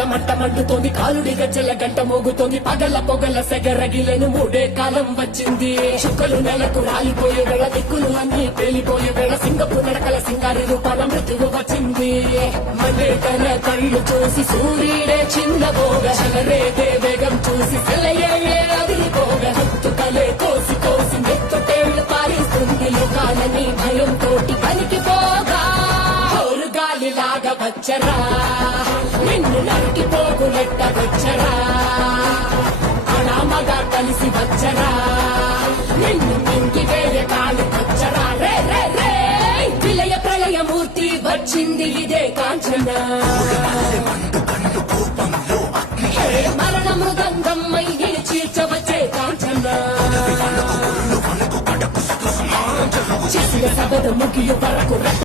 కన్నుల మంట మండుతోంది, కాలుడి గజ్జల గంట మోగుతోంది, పగల పొగల సెగరగిలేను మూడే కాలం వచ్చింది. చుక్కలు నెలకు రాలిపోయే వేళ, దిక్కులు అన్ని పేలిపోయే వేళ, సింగపు నడకల సింగారి రూపాల మృత్యువు వచ్చింది. మళ్ళీ తన కళ్ళు చూసి సూర్యుడే చిన్నబోగా, చలరేగే వేగం చూసి సెలయే అదిరిపోగా, చుట్టుకలే కోసి కోసి నెత్తుటేళ్లు పారిస్తుంది. లోకాలని భయం తోటి పనికిపోగా, గాలిలాగా వచ్చరా, నిన్ను నరికి పోగులెట్ట వచ్చరా, అడామగా కలిసి వచ్చరా, నిన్ను మింగి వేయ కాలు వచ్చరా. రే రే రే విలయ ప్రళయమూర్తి వచ్చింది ఇదే కాంచన, మరణ మృదంగమ్మై చీల్చవచ్చే కాంచన. చేసిన సబద ముగియ వరకు